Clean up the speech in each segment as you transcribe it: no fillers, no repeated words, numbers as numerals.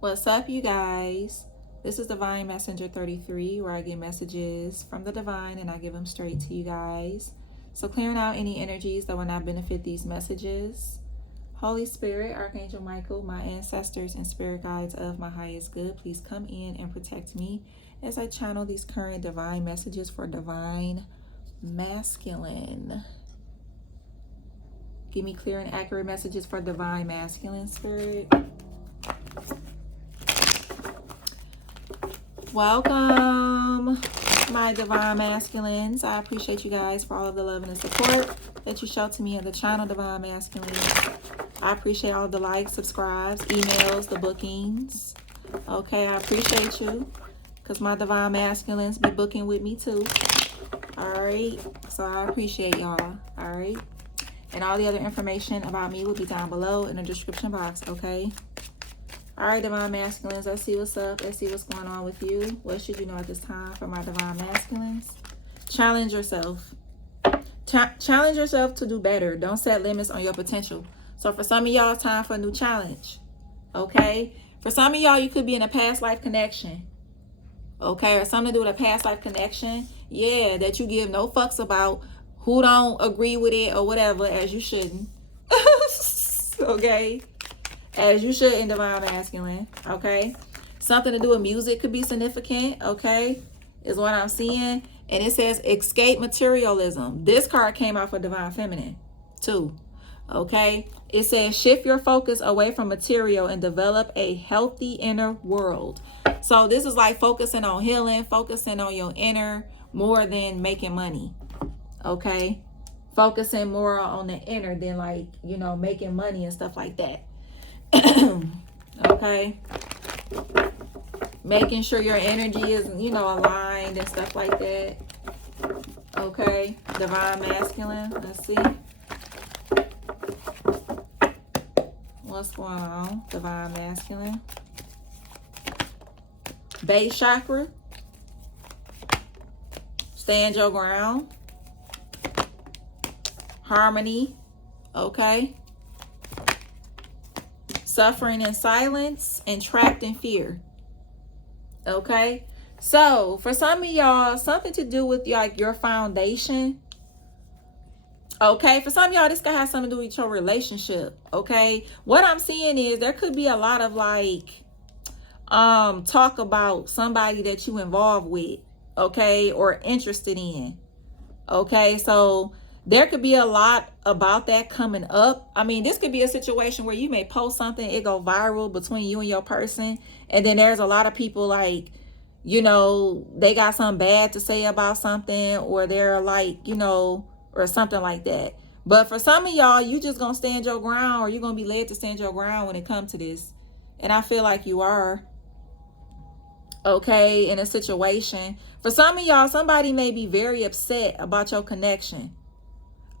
What's up, you guys? This is Divine Messenger 33, where I get messages from the divine and I give them straight to you guys. So clearing out any energies that will not benefit these messages. Holy Spirit, Archangel Michael, my ancestors and spirit guides of my highest good, please come in and protect me as I channel these current divine messages for divine masculine. Give me clear and accurate messages for divine masculine, Spirit. Welcome, my divine masculines. I appreciate you guys for all of the love and the support that you show to me in the channel, divine masculines. I appreciate all the likes, subscribes, emails, the bookings. Okay, I appreciate you because my divine masculines be booking with me too. All right, so I appreciate y'all. All right, and all the other information about me will be down below in the description box. Okay. All right, divine masculines, let's see what's up. Let's see what's going on with you. What should you know at this time for my divine masculines? Challenge yourself. Challenge yourself to do better. Don't set limits on your potential. So for some of y'all, it's time for a new challenge. Okay? For some of y'all, you could be in a past life connection. Okay? Or something to do with a past life connection. Yeah, that you give no fucks about, who don't agree with it or whatever, as you shouldn't. Okay? As you should in divine masculine, okay? Something to do with music could be significant, okay? Is what I'm seeing. And it says escape materialism. This card came out for divine feminine too, okay? It says shift your focus away from material and develop a healthy inner world. So this is like focusing on healing, focusing on your inner more than making money, okay? Focusing more on the inner than, like, you know, making money and stuff like that. Okay, making sure your energy is, you know, aligned and stuff like that. Okay, divine masculine, let's see what's going on. Divine masculine, base chakra, stand your ground, harmony. Okay, suffering in silence, and trapped in fear. Okay, so for some of y'all, something to do with like your foundation. Okay, for some of y'all, this could have something to do with your relationship. Okay, what I'm seeing is there could be a lot of like talk about somebody that you involved with, okay, or interested in. Okay, so there could be a lot about that coming up. I mean, this could be a situation where you may post something, it go viral between you and your person, and then there's a lot of people like, you know, they got something bad to say about something, or they're like, you know, or something like that. But for some of y'all, you just gonna stand your ground, or you're gonna be led to stand your ground when it comes to this. And I feel like you are. Okay, in a situation. For some of y'all, somebody may be very upset about your connection,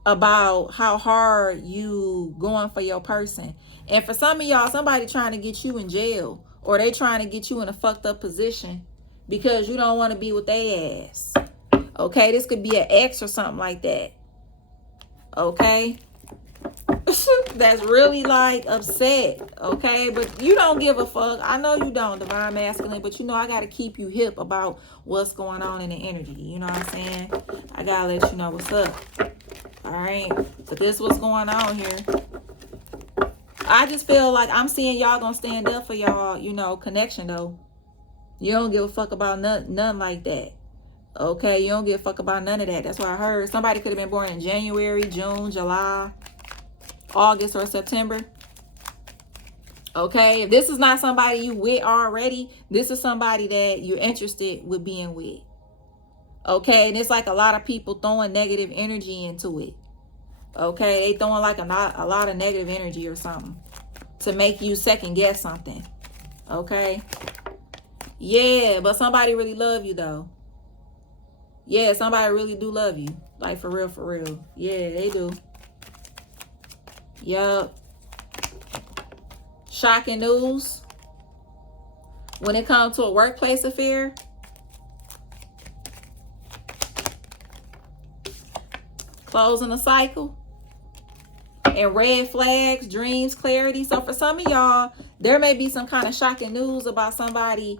about how hard you going for your person. And for some of y'all, somebody trying to get you in jail, or they trying to get you in a fucked up position because you don't want to be with their ass. Okay, this could be an ex or something like that. Okay. That's really like upset. Okay, but you don't give a fuck. I know you don't, divine masculine, but you know I gotta keep you hip about what's going on in the energy. You know what I'm saying? I gotta let you know what's up. All right, so this is what's going on here. I just feel like I'm seeing y'all gonna stand up for y'all, you know, connection though. You don't give a fuck about none like that. Okay, you don't give a fuck about none of that. That's what I heard. Somebody could have been born in January, June, July, August, or September. Okay, if this is not somebody you with already, this is somebody that you're interested with being with. Okay, and it's like a lot of people throwing negative energy into it. Okay, they throwing like a lot of negative energy or something to make you second guess something. Okay, yeah, but somebody really love you though. Yeah, somebody really do love you, like for real, for real. Yeah, they do. Yup. Shocking news when it comes to a workplace affair. Closing a cycle. And red flags, dreams, clarity. So for some of y'all, there may be some kind of shocking news about somebody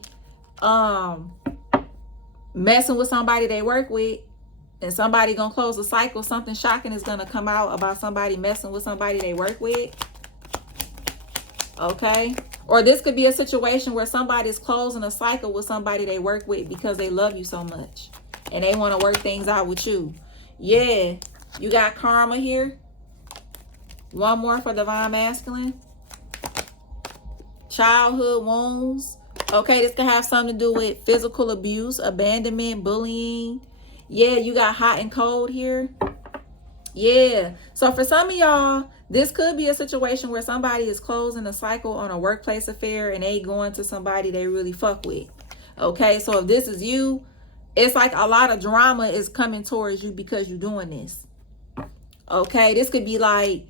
messing with somebody they work with, and somebody gonna close the cycle. Something shocking is gonna come out about somebody messing with somebody they work with. Okay? Or this could be a situation where somebody's closing a cycle with somebody they work with because they love you so much and they want to work things out with you. Yeah, you got karma here. One more for divine masculine. Childhood wounds. Okay, this can have something to do with physical abuse, abandonment, bullying. Yeah, you got hot and cold here. Yeah. So for some of y'all, this could be a situation where somebody is closing a cycle on a workplace affair and they going to somebody they really fuck with. Okay, so if this is you, it's like a lot of drama is coming towards you because you're doing this. Okay, this could be like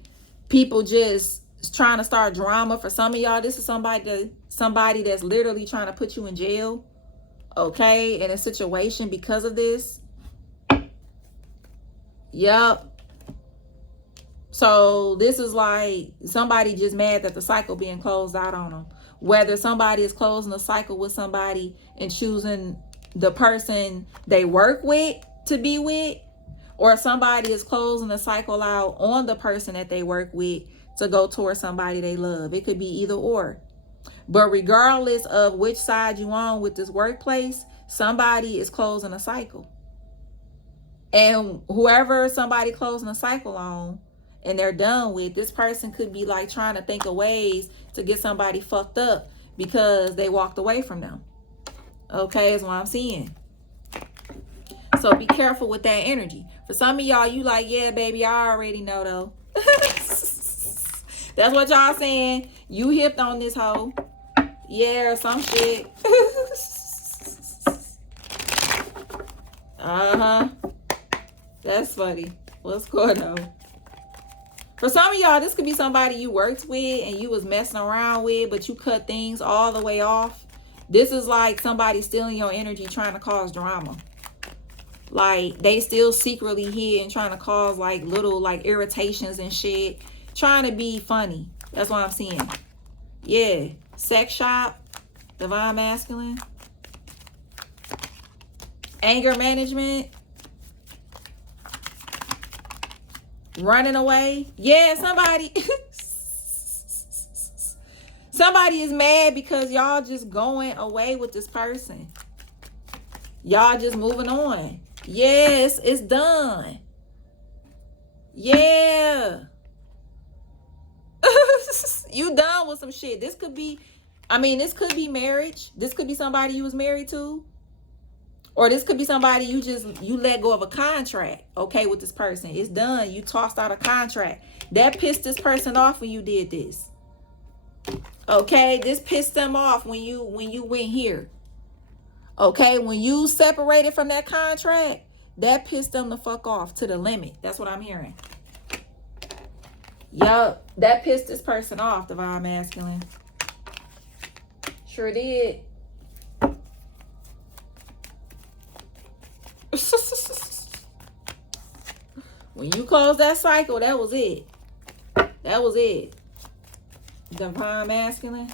people just trying to start drama. For some of y'all, this is somebody that's literally trying to put you in jail. Okay, in a situation because of this. Yep. So this is like somebody just mad that the cycle being closed out on them. Whether somebody is closing a cycle with somebody and choosing the person they work with to be with, or somebody is closing a cycle out on the person that they work with to go towards somebody they love. It could be either or. But regardless of which side you on with this workplace, somebody is closing a cycle. And whoever somebody closing a cycle on and they're done with, this person could be like trying to think of ways to get somebody fucked up because they walked away from them. Okay, is what I'm seeing. So be careful with that energy. For some of y'all, you like, yeah, baby, I already know though. That's what y'all saying. You hipped on this hoe. Yeah, some shit. Uh-huh. That's funny. What's going on? For some of y'all, this could be somebody you worked with and you was messing around with, but you cut things all the way off. This is like somebody stealing your energy, trying to cause drama. Like they still secretly here and trying to cause like little like irritations and shit. Trying to be funny. That's what I'm seeing. Yeah. Sex shop. Divine masculine. Anger management. Running away. Yeah, somebody somebody is mad because y'all just going away with this person. Y'all just moving on. Yes, it's done. Yeah. You done with some shit. This could be, I mean, this could be marriage. This could be somebody you was married to. Or this could be somebody you let go of a contract, okay, with this person. It's done. You tossed out a contract. That pissed this person off when you did this. Okay, this pissed them off when you went here. Okay, when you separated from that contract, that pissed them the fuck off to the limit. That's what I'm hearing. Yup, that pissed this person off, divine masculine. Sure did. When you close that cycle, that was it. That was it. Divine masculine.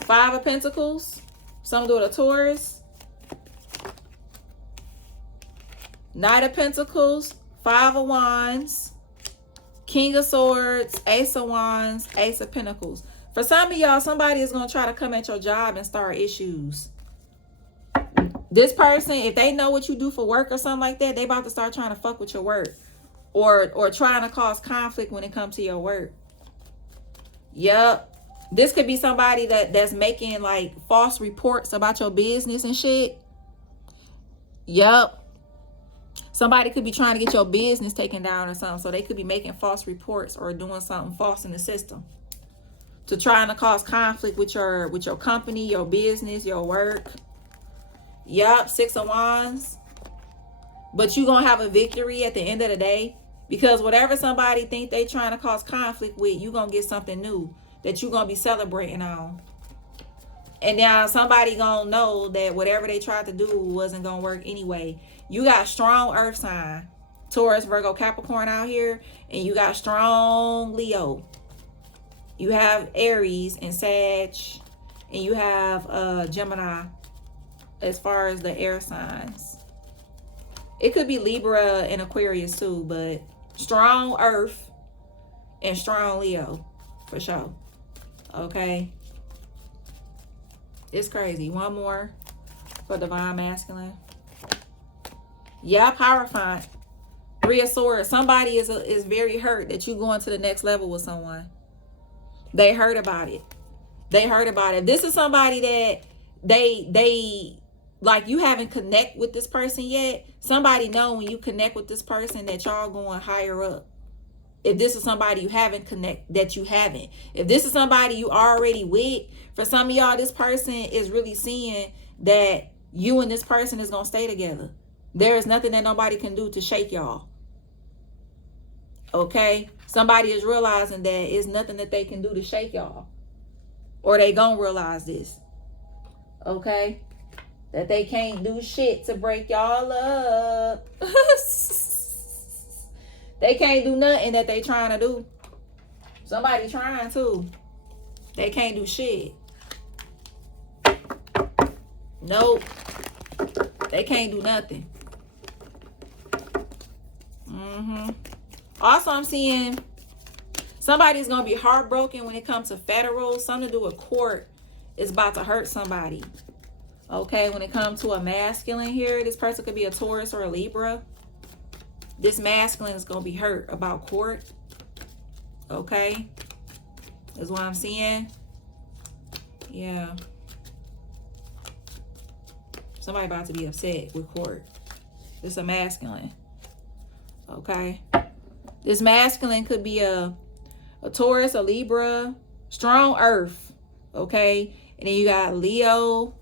5 of Pentacles. Some do it a Taurus. Knight of Pentacles. 5 of Wands. King of Swords. Ace of Wands. Ace of Pentacles. For some of y'all, somebody is going to try to come at your job and start issues. This person, if they know what you do for work or something like that, they about to start trying to fuck with your work. Or trying to cause conflict when it comes to your work. Yep. This could be somebody that's making like false reports about your business and shit. Yep. Somebody could be trying to get your business taken down or something. So they could be making false reports or doing something false in the system to trying to cause conflict with your company, your business, your work. Yup, 6 of Wands. But you're going to have a victory at the end of the day. Because whatever somebody think they trying to cause conflict with, you're going to get something new that you're going to be celebrating on. And now somebody going to know that whatever they tried to do wasn't going to work anyway. You got strong earth sign. Taurus, Virgo, Capricorn out here, and you got strong Leo. You have Aries and Sag, and you have Gemini as far as the air signs. It could be Libra and Aquarius too, but strong Earth and strong Leo for sure. Okay. It's crazy. One more for Divine Masculine. Yeah, Hierophant. 3 of Swords. Somebody is very hurt that you going to the next level with someone. They heard about it. They heard about it. This is somebody that they like, you haven't connect with this person yet. Somebody know when you connect with this person that y'all going higher up. If this is somebody you haven't connect, that you haven't. If this is somebody you already with, for some of y'all, this person is really seeing that you and this person is going to stay together. There is nothing that nobody can do to shake y'all. Okay? Somebody is realizing that it's nothing that they can do to shake y'all. Or they gonna realize this. Okay? That they can't do shit to break y'all up. They can't do nothing that they trying to do. Somebody trying to. They can't do shit. Nope. They can't do nothing. Also, I'm seeing somebody's going to be heartbroken when it comes to federal. Something to do with court is about to hurt somebody. Okay, when it comes to a masculine here, this person could be a Taurus or a Libra. This masculine is going to be hurt about court. Okay, is what I'm seeing. Yeah. Somebody about to be upset with court. It's a masculine. Okay. This masculine could be a Taurus, a Libra, strong Earth. Okay. And then you got Leo,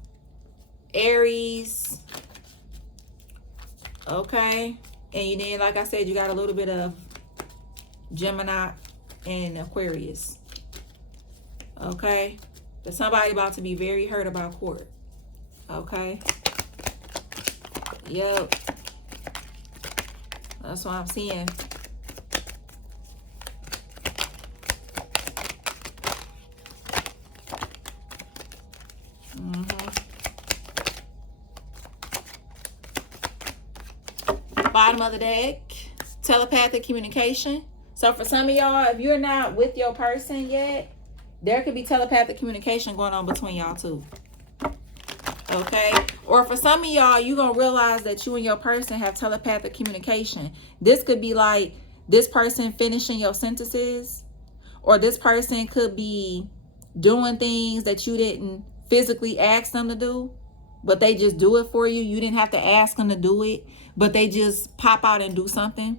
Aries. Okay. And then, like I said, you got a little bit of Gemini and Aquarius. Okay. But somebody about to be very hurt about court. Okay. Yep. That's what I'm seeing. Bottom of the deck, telepathic communication. So for some of y'all, if you're not with your person yet, there could be telepathic communication going on between y'all too. Okay? Or for some of y'all, you're going to realize that you and your person have telepathic communication. This could be like this person finishing your sentences, or this person could be doing things that you didn't physically ask them to do, but they just do it for you. You didn't have to ask them to do it, but they just pop out and do something.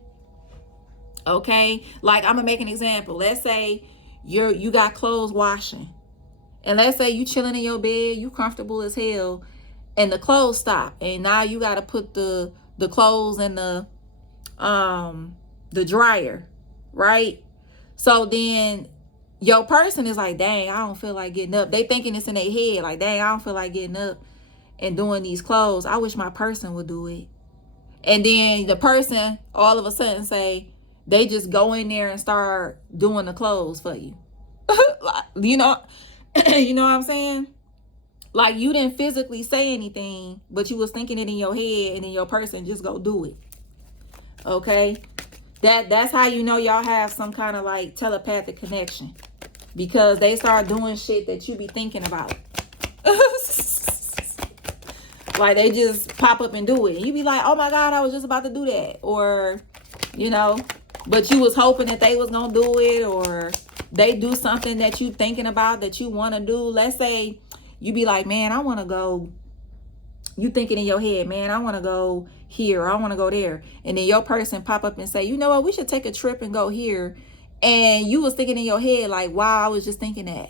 Okay? Like, I'm going to make an example. Let's say you got clothes washing. And let's say you chilling in your bed, you comfortable as hell, and the clothes stop. And now you got to put the clothes in the dryer, right? So then your person is like, dang, I don't feel like getting up. They thinking it's in their head, like, dang, I don't feel like getting up and doing these clothes. I wish my person would do it. And then the person all of a sudden say, they just go in there and start doing the clothes for you. You know what I'm saying? Like, you didn't physically say anything, but you was thinking it in your head, and then your person just go do it. Okay? That's how you know y'all have some kind of like telepathic connection, because they start doing shit that you be thinking about. Like, they just pop up and do it. And you be like, oh my God, I was just about to do that. Or, you know, but you was hoping that they was going to do it, or they do something that you thinking about that you want to do. Let's say you be like, man, I want to go. You thinking in your head, man, I want to go here, or I want to go there. And then your person pop up and say, you know what, we should take a trip and go here. And you was thinking in your head like, wow, I was just thinking that.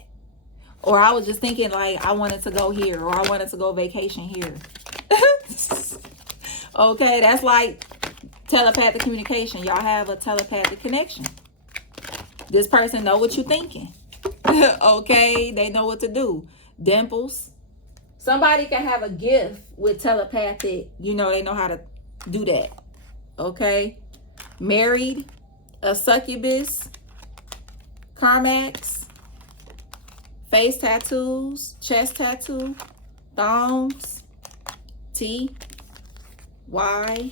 Or I was just thinking like, I wanted to go here, or I wanted to go vacation here. Okay, that's like telepathic communication. Y'all have a telepathic connection. This person know what you're thinking. Okay, they know what to do. Dimples. Somebody can have a gift with telepathic, you know, they know how to do that. Okay, married, a succubus, Karmics, face tattoos, chest tattoo, thongs, T, Y.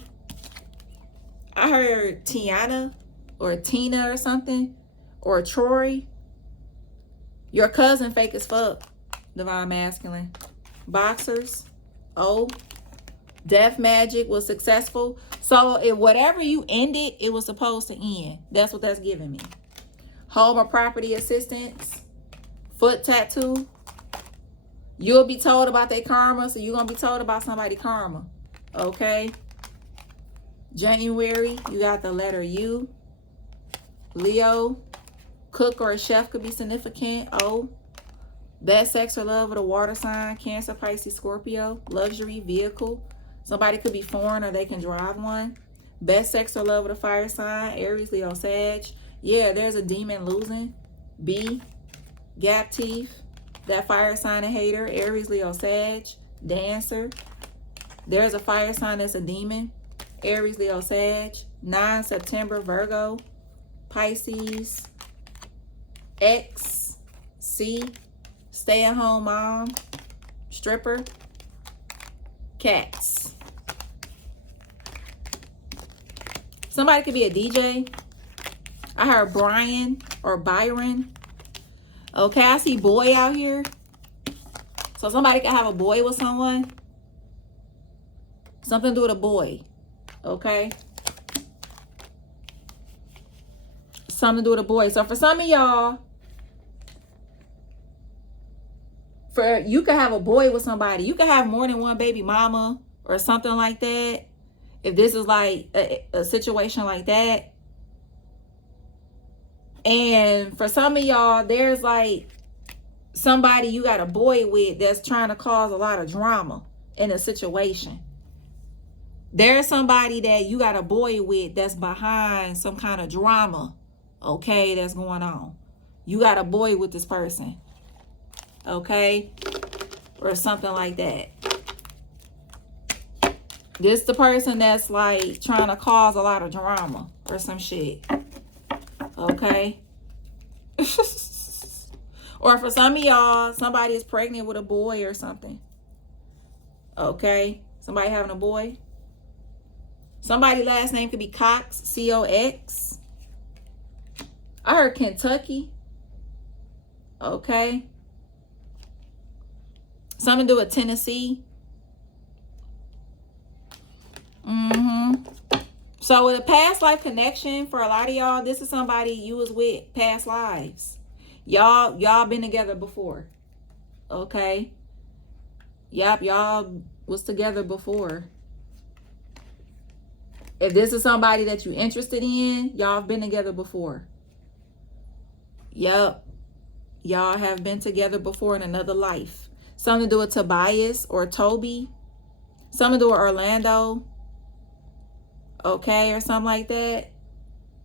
I heard Tiana or Tina or something, or Troy. Your cousin fake as fuck, divine masculine. Boxers, O. Death magic was successful. So if whatever you ended, it was supposed to end. That's what that's giving me. Home or property assistance, foot tattoo. You'll be told about their karma, so you're going to be told about somebody's karma. Okay? January, you got the letter U. Leo, cook or a chef could be significant. O. Best sex or love with a water sign, Cancer, Pisces, Scorpio. Luxury, vehicle. Somebody could be foreign or they can drive one. Best sex or love with a fire sign, Aries, Leo, Sag. Yeah, there's a demon losing. B. Gap teeth. That fire sign a hater, Aries, Leo, Sag. Dancer. There's a fire sign that's a demon, Aries, Leo, Sag. 9 September, Virgo. Pisces. X. C. Stay-at-home mom. Stripper. Cats. Somebody could be a DJ. I heard Brian or Byron. Okay, I see boy out here. So somebody could have a boy with someone. Something to do with a boy. Okay. Something to do with a boy. So for some of y'all, you could have a boy with somebody. You could have more than one baby mama or something like that. If this is like a situation like that. And for some of y'all, there's like somebody you got a boy with that's trying to cause a lot of drama in a situation. There's somebody that you got a boy with that's behind some kind of drama, okay, that's going on. You got a boy with this person, okay, or something like that. This the person that's like trying to cause a lot of drama or some shit, okay. Or for some of y'all, somebody is pregnant with a boy or something, okay. Somebody having a boy. Somebody last name could be Cox, C-O-X. I heard Kentucky. Okay. Something to do with Tennessee. So with a past life connection, for a lot of y'all, this is somebody you was with past lives. Y'all been together before. Okay. Yep, y'all was together before. If this is somebody that you're interested in, y'all have been together before. Yep. Y'all have been together before in another life. Something to do with Tobias or Toby. Something to do with Orlando. Okay, or something like that.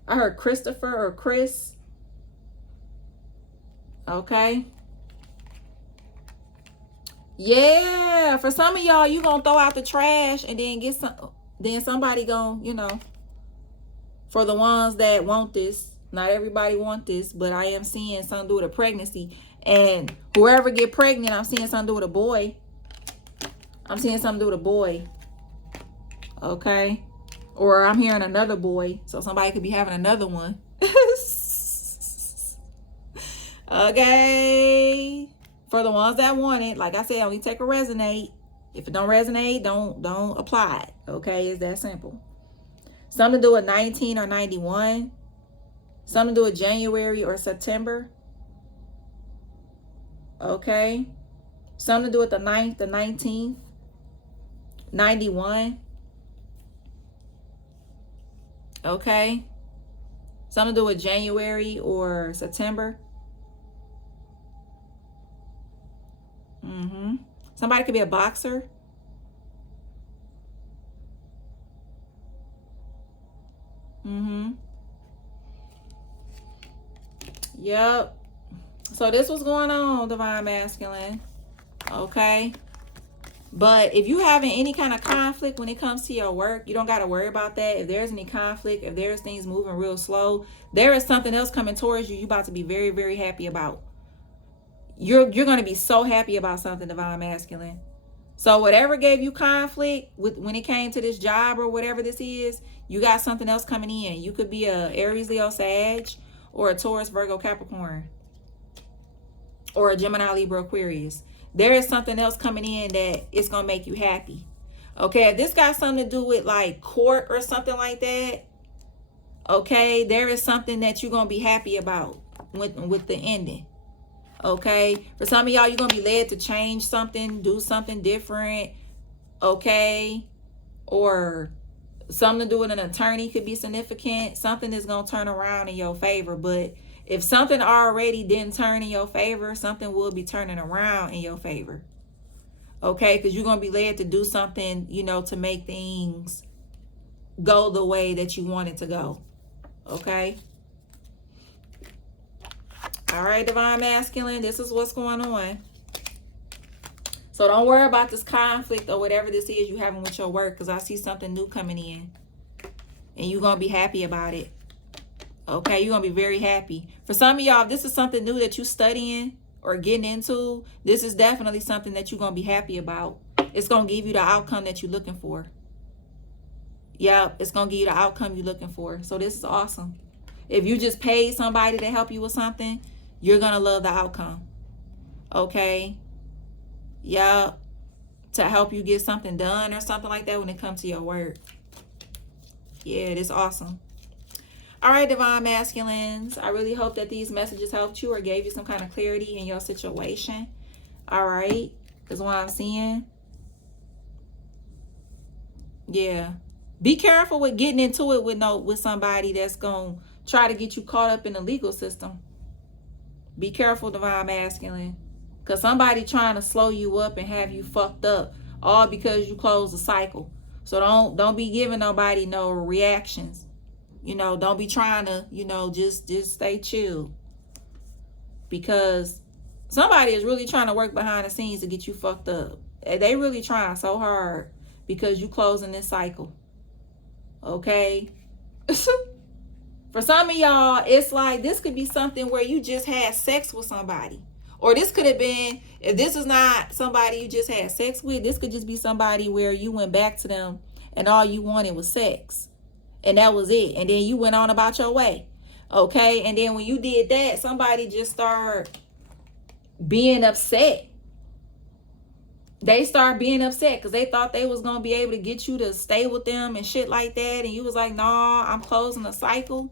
I heard Christopher or Chris. Okay. Yeah, for some of y'all, you gonna throw out the trash and then get some. Then somebody gonna, you know, for the ones that want this, not everybody want this, but I am seeing something to do with a pregnancy. And whoever get pregnant, I'm seeing something to do with a boy. I'm seeing something to do with a boy. Okay. Or I'm hearing another boy. So somebody could be having another one. Okay. For the ones that want it, like I said, only take a resonate. If it don't resonate, don't apply it. Okay, it's that simple. Something to do with 19 or 91. Something to do with January or September. Okay. Something to do with the 9th, the 19th. 91. Okay. Something to do with January or September. Somebody could be a boxer. Yep. So this was going on, divine masculine. Okay. But if you having any kind of conflict when it comes to your work, you don't got to worry about that. If there's any conflict, if there's things moving real slow, there is something else coming towards you. You're about to be very, very happy about. You're going to be so happy about something, Divine Masculine. So whatever gave you conflict with when it came to this job or whatever this is, you got something else coming in. You could be a Aries, Leo, Sag, or a Taurus, Virgo, Capricorn, or a Gemini, Libra, Aquarius. There is something else coming in that it's going to make you happy. Okay, if this got something to do with like court or something like that, okay, there is something that you're going to be happy about with the ending. Okay, for some of y'all, you're going to be led to change something, do something different. Okay, or something to do with an attorney could be significant. Something is going to turn around in your favor. But if something already didn't turn in your favor, something will be turning around in your favor. Okay, because you're going to be led to do something, you know, to make things go the way that you want it to go. Okay. All right, Divine Masculine, this is what's going on. So don't worry about this conflict or whatever this is you having with your work, because I see something new coming in. And you're going to be happy about it. Okay, you're going to be very happy. For some of y'all, if this is something new that you're studying or getting into, this is definitely something that you're going to be happy about. It's going to give you the outcome that you're looking for. Yep, it's going to give you the outcome you're looking for. So this is awesome. If you just paid somebody to help you with something, you're going to love the outcome. Okay? Yep. To help you get something done or something like that when it comes to your work. Yeah, it is awesome. All right, Divine Masculines. I really hope that these messages helped you or gave you some kind of clarity in your situation. All right? That's what I'm seeing. Yeah. Be careful with getting into it with somebody that's going to try to get you caught up in the legal system. Be careful, Divine Masculine. Because somebody trying to slow you up and have you fucked up. All because you close the cycle. So don't be giving nobody no reactions. You know, don't be trying to, you know, just stay chill. Because somebody is really trying to work behind the scenes to get you fucked up. They really trying so hard because you closing this cycle. Okay? For some of y'all, it's like this could be something where you just had sex with somebody. Or this could have been, if this is not somebody you just had sex with, this could just be somebody where you went back to them and all you wanted was sex. And that was it. And then you went on about your way. Okay? And then when you did that, somebody just started being upset. They start being upset because they thought they was going to be able to get you to stay with them and shit like that. And you was like, nah, I'm closing the cycle.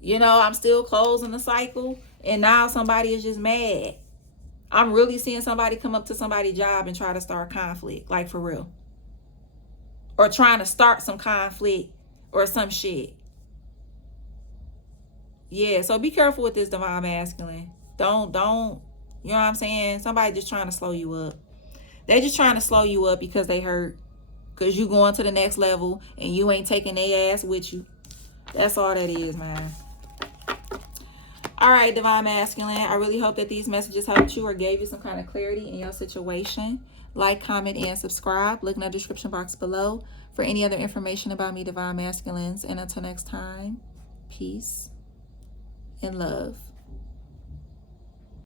You know, I'm still closing the cycle. And now somebody is just mad. I'm really seeing somebody come up to somebody's job and try to start conflict. Like, for real. Or trying to start some conflict or some shit. Yeah, so be careful with this, Divine Masculine. Don't, you know what I'm saying? Somebody just trying to slow you up. They just trying to slow you up because they hurt. Because you going to the next level and you ain't taking their ass with you. That's all that is, man. All right, Divine Masculine. I really hope that these messages helped you or gave you some kind of clarity in your situation. Like, comment, and subscribe. Look in the description box below for any other information about me, Divine Masculines. And until next time, peace and love.